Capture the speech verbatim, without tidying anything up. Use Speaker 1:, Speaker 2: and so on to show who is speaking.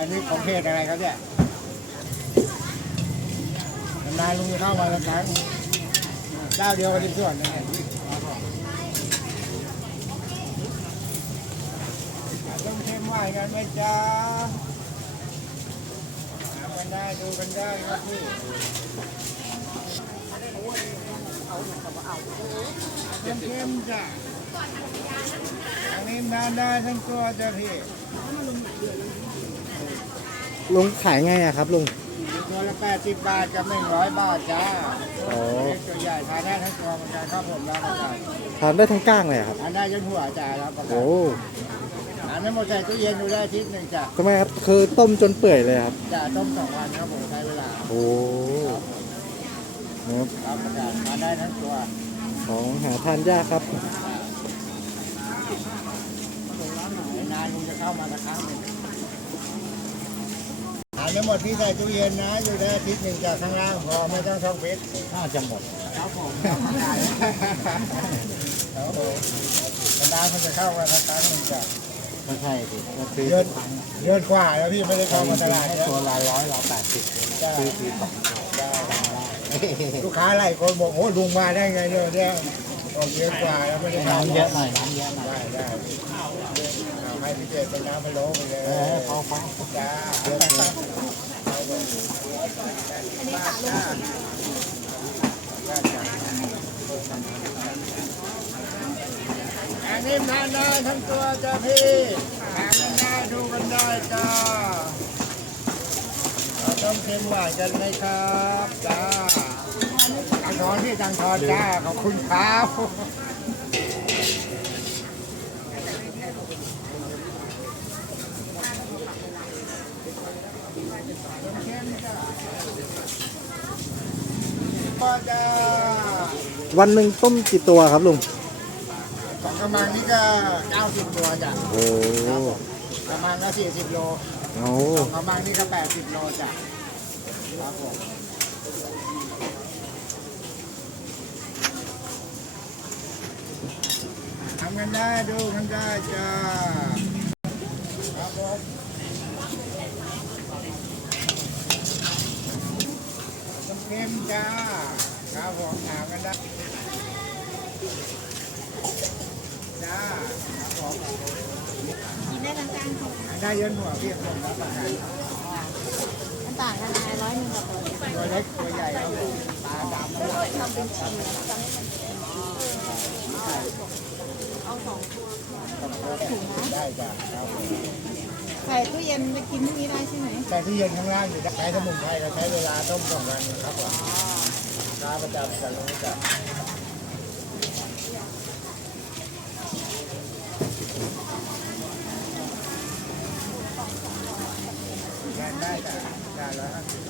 Speaker 1: อันนี้ของเพจอะไรครับเนี่ยนานลุงจะเข้ามาแล้วครั้งเจ้าเดียวกันที่ส่วนนะต้องเข้มไหวกันไหมจ๊ะหากันได้ดูกันได้ครับพี่ต้องเข้มจ้ะอันนี้ทานได้ทั้งตัวจ้ะพี่
Speaker 2: ลุงขายไงอะครับลุง
Speaker 1: ตัวละแปดสิบบาทกับหนึ่งร้อยบาทจ้า
Speaker 2: อ๋อ
Speaker 1: ตัวใหญ่ทานได้ทั้งตัวเหมือนกันครับผมรับประกัน
Speaker 2: ทานได้ทั้งก้างเลยครับ
Speaker 1: ทานได้จนหัวจ่ารับประกัน
Speaker 2: โอ้
Speaker 1: อันนี้หมดใส่ตู้เย็นดูได้อาทิตย์หนึ่งจ้ะ
Speaker 2: ทำไมครับคือต้มจนเปื่อยเลยครับ
Speaker 1: จ้าต้มสองวันครับผมใช้เวลา
Speaker 2: โอ้
Speaker 1: ครับรับประกันทานได้ทั้งตัว
Speaker 2: ของหาทานยากครับ
Speaker 1: นานลุงจะเข้ามาสักครั้งหนึ่งอันนี้หมดที่ใส่ตู้เย็นนะอยู่ได้อาทิตย์หนึ่งจากข้างล่างพอไม่ต้องช่องฟิต
Speaker 2: น่าจะหมด
Speaker 1: ครับผมครับผมนานมันจะเข้ามาสักครั้งหนึ่งจ้ะ
Speaker 2: ไม่ใช่สิคือ
Speaker 1: เดือนเดือนกว่าแล้วพี่ไม่ได้เข้ามาตลาด
Speaker 2: ตัวละร้อยเราแปดสิบซื้อซื้อสอง
Speaker 1: ได้ลูกค้าหลายคนบอกโอ้ลุงมาได้ไงเนี่ยเนี่ยออกเดือนกว่าแล้วไม่ได้
Speaker 2: น้ำเยอะหน่อยน้ำเยอะหน่อย
Speaker 1: ได้ได้ให้พิเศษเป็นน้ำพะโล้ไปเลย
Speaker 2: เออเขาเขา
Speaker 1: จ้าเยอะเลยอันนี้ค่ะลุงอันนี้ทานได้ทั้งตัวจ้าพี่ทานกันได้ดูกันได้จ้าต้องเค็มหวานกันไหมครับจ้าจังทอนพี่จังทอนจ้าขอบคุณครับ
Speaker 2: วันหนึ่งต้มกี่ตัวครับลุง
Speaker 1: สองกระมังนี่ก็เก้าสิบตัวจ้ะ
Speaker 2: โอ้
Speaker 1: กระมังละสี่สิบโล
Speaker 2: โอ้
Speaker 1: สองกระมังนี่ก็แปดสิบโลจ้ะครับผมทำกันได้ดูกันได้จ้าครับผมน้ำเค็มจ้าครับผมถามกันได้จ้าครับผม
Speaker 3: กินได้ทั้งกลางค่ะ
Speaker 1: ได้เยอะหัวพี่ผมรับประกัน
Speaker 3: มันต่างกันอะไรร้อยหนึ่งกับ
Speaker 1: ตัวเล็กตัวใหญ่ครับตาดำเลย
Speaker 3: ทำเป็นชิ้นเอาสองตัวถุงนะ
Speaker 1: ได้จ้ะครับ
Speaker 3: ใส่ตู้เย็นไปกินที่นี้ได้ใช่ไหม
Speaker 1: ใส่ตู้เย็นข้างล่างอยู่ใช้สมุนไพรเราใช้เวลาต้มสองวันครับผมค้าประจำจะรู้จักได้จ้ะได้แล้ว